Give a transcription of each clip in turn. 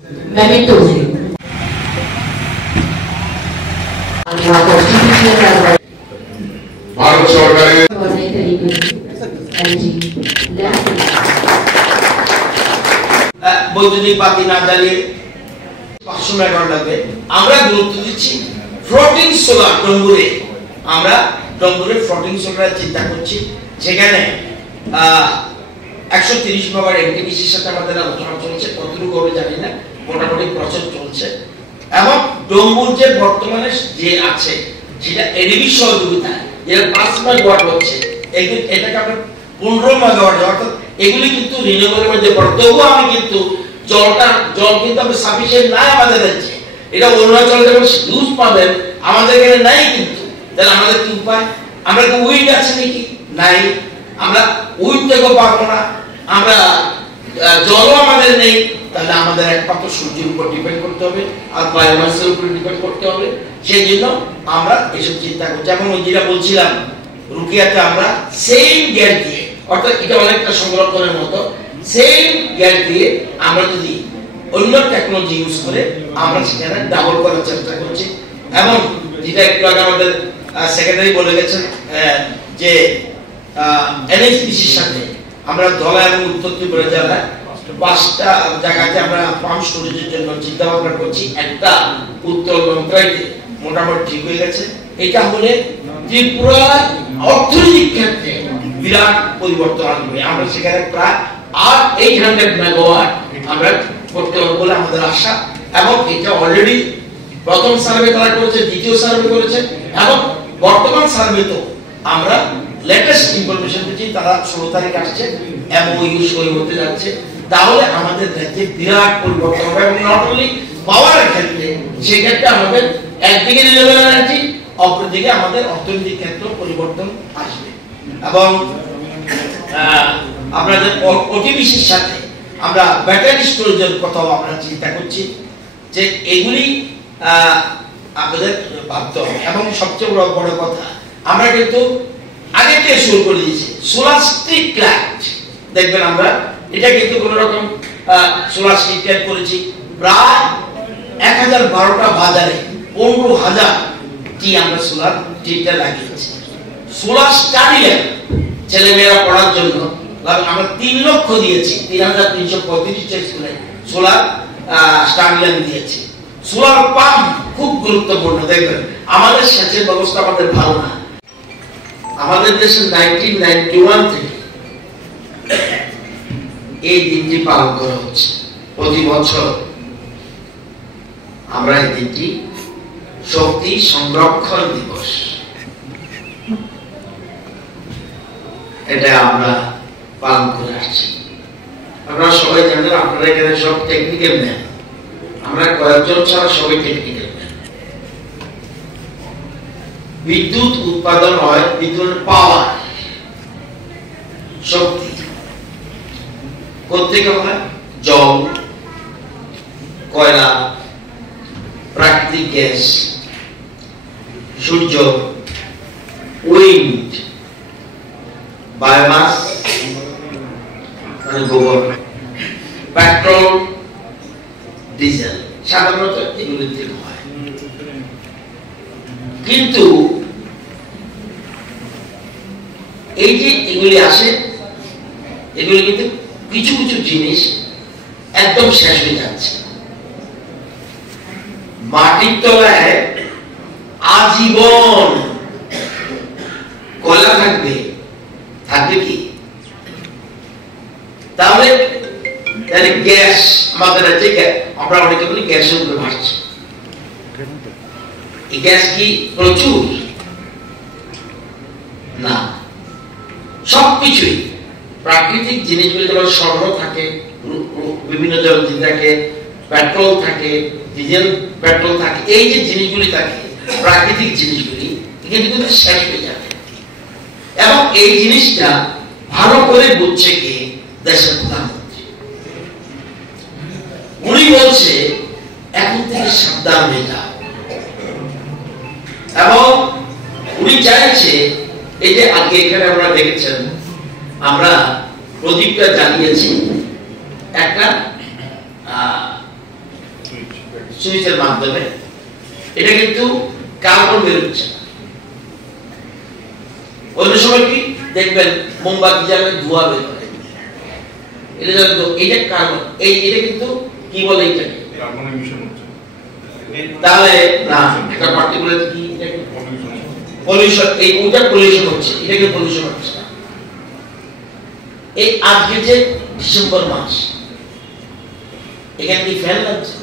ভারত সরকারের বৈদ্যুতিক বাতি না জ্বালিয়ে 500 মেগাওয়াট লাগবে। আমরা গুরুত্ব দিচ্ছি ফ্লোটিং সোলার ডম্বুরে, আমরা ডম্বুরে ফ্লোটিং সোলার চিন্তা করছি। সেখানে 130 মেগাওয়াট এনটিপিসির সাথে আমাদের আলোচনা চলছে, কতটুকু হবে জানি না, মোটামুটি প্রসেস চলছে। এবং ডম্বুর যে বর্তমানে যে আছে সেটা এডিবি সহযোগিতা যেটা 5 মেগাওয়াট হচ্ছে, এটাকে আমরা 15 মেগাওয়াট, অর্থাৎ এগুলি কিন্তু রিনিউয়েবলের মধ্যে পড়ে। তবুও আমি কিন্তু জল কিন্তু আমি সাফিসিয়েন্ট নাই আমাদের আছে। এটা অরুণাচল যেমন ইউজ পাবেন, আমাদের এখানে নাই। কিন্তু তাহলে আমাদের কি উপায়? আমরা কি উইন্ড আছে নাকি? নাই। আমরা উইন্ড থেকেও পাবো না, আমরা জলও আমাদের নেই। তাহলে আমাদের একমাত্র সূর্যের উপর ডিপেন্ড করতে হবে আর বায়োমাসের উপর ডিপেন্ড করতে হবে। সেই জন্য আমরা এসব চিন্তা করছি। যেমন ওই যেটা বলছিলাম রুকিয়াতে আমরা সেম গ্যাস দিয়ে, অর্থাৎ এটা অনেকটা সংরক্ষণের মতো, সেম গ্যাস দিয়ে আমরা যদি অন্য টেকনোলজি ইউজ করে আমরা সেখানে ডাবল করার চেষ্টা করছি। এবং যেটা একটু আগে আমাদের সেক্রেটারি বলে গেছেন যে এনএইচপিসির সাথে আমরা ধলা এবং উত্তর ত্রিপুরা জেলায় 5টা জায়গাতে আমরা পাম্প স্টোরেজের জন্য চিন্তা ভাবনা করছি। একটা উত্তর লঙ্কাইতে মোটামুটি ঠিক হয়ে গেছে। এটা হলে ত্রিপুরার অর্থনৈতিক ক্ষেত্রে বিরাট পরিবর্তন আনবে। আমরা সেখানে প্রায় 800 মেগাওয়াট আমরা করতে পারবো বলে আমাদের আশা। এবং এটা অলরেডি প্রথম সার্ভে তারা করেছে, দ্বিতীয় সার্ভে করেছে, এবং বর্তমান সার্ভে তো আমরা লেটেস্ট ইনফরমেশন পেয়েছি তারা 16 তারিখ আসছে এবং সই হতে যাচ্ছে। তাহলে আমাদের রাজ্যে বিরাট পরিবর্তন হবে। এবং নট অনলি পাওয়ারের ক্ষেত্রে, সেই ক্ষেত্রে আমাদের একদিকে রিনিউয়েবল এনার্জি, অপরদিকে আমাদের অর্থনৈতিক ক্ষেত্রে পরিবর্তন আসবে। এবং আপনাদের ওটিবিসির সাথে আমরা ব্যাটারি স্টোরেজের কথাও আমরা চিন্তা করছি যে এগুলি আপনাদের ভাবতে হবে। এবং সবচেয়ে বড় কথা, আমরা কিন্তু আগে থেকে শুরু করে দিয়েছি সোলার স্ট্রিট লাইট। দেখবেন আমরা এটা কিন্তু কোন রকম সোলার স্ট্রিট লাইট করেছি প্রায় 1012টা বাজারে 15,000টি আমরা সোলার স্ট্রিট লাইট লাগিয়েছি। সোলার স্টাডি ল্যাব ছেলেমেয়েরা পড়ার জন্য আমরা 3 লক্ষ দিয়েছি, 3335টা স্কুলে সোলার স্টাডি ল্যাব দিয়েছি। সোলার পাম্প খুব গুরুত্বপূর্ণ। দেখবেন আমাদের সেচের ব্যবস্থা আমাদের ভালো না। আমাদের দেশে 1991 থেকে এই দিনটি পালন করা হচ্ছে প্রতি বছর। আমরা এই দিনটি শক্তি সংরক্ষণ দিবস, এটা আমরা পালন করে আসছি। আপনারা সবাই জানেন, আপনারা এখানে সব টেকনিক্যাল ম্যান, আমরা কয়েকজন ছাড়া সবাই টেকনিক্যাল ম্যান। বিদ্যুৎ উৎপাদন হয়, বিদ্যুৎ পাওয়ার শক্তি কোত্থেকে হয়? জল, কয়লা, প্রাকৃতিক গ্যাস, সূর্য, উইন্ড, বায়োমাস মানে গোবর, পেট্রোল, ডিজেল, সাধারণত এগুলি থেকে হয়। কিন্তু এই যে এগুলি আসে, এগুলি কিন্তু কিছু কিছু জিনিস একদম শেষ হয়ে যাচ্ছে। মাটির তলায় আজীবন কয়লা থাকবে, থাকবে কি? তাহলে গ্যাস আমাদের আছে, আমরা অনেকে বলি গ্যাসের উপরে ভাসছে। এই গ্যাস কি প্রচুর? না, সবকিছুই প্রাকৃতিক জিনিসগুলি, যেমন স্বর্ণ থাকে, বিভিন্ন জ্বালানি থাকে, পেট্রোল থাকে, ডিজেল পেট্রোল থাকে, এই যে জিনিসগুলি থাকে প্রাকৃতিক জিনিসগুলি কিন্তু শেষ হয়ে যাবে। এবং এই জিনিসটা ভালো করে বুঝছে কি দেশের প্রধানমন্ত্রী। উনি বলছে এখন থেকে সাবধান হয়ে যাও। এবং উনি চাইছে, এই যে আগে এখানে আপনারা দেখেছেন আমরা প্রদীপটা জ্বালিয়েছি, একটা সুইচের মাধ্যমে, এটা কিন্তু কার্বন বের হচ্ছে না। অন্য সময় কি দেখবেন মোমবাতি জ্বালালে ধোঁয়া বের হয়, এটা জানো এইটা কার্বন, এটা কিন্তু কি বলে এটাকে কার্বন এমিশন হচ্ছে। তাহলে না, এটা পার্টিকুলার কি পলিউশন, এই ওটা পলিউশন হচ্ছে, এটাকে পলিউশন হচ্ছে না। এই আজকে যে ডিসেম্বর মাস, এখানে কি ফ্যান লাগছে,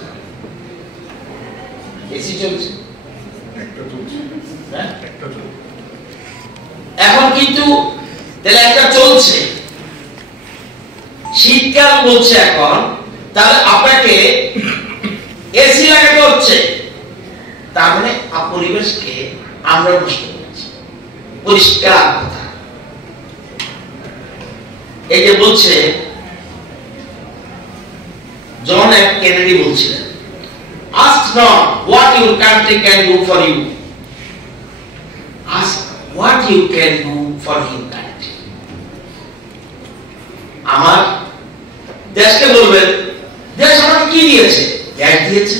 এসি চলছে, একটা চলছে, হ্যাঁ একটা চলছে। এখন কিন্তু তাহলে একটা চলছে, শীতকাল বলছে এখন, তাহলে আপনাকে এসি লাগাতে হচ্ছে, তার মানে পরিবেশকে আমরা নষ্ট করছি। পরিষ্কার কথা, এই যে বলছে জন এফ কেনেডি বলছিলেন, ask not what your country can do for you, ask what you can do for your country. আমার দেশকে বলবেন, দেশ আমাকে কি দিয়েছে? গ্যাস দিয়েছে,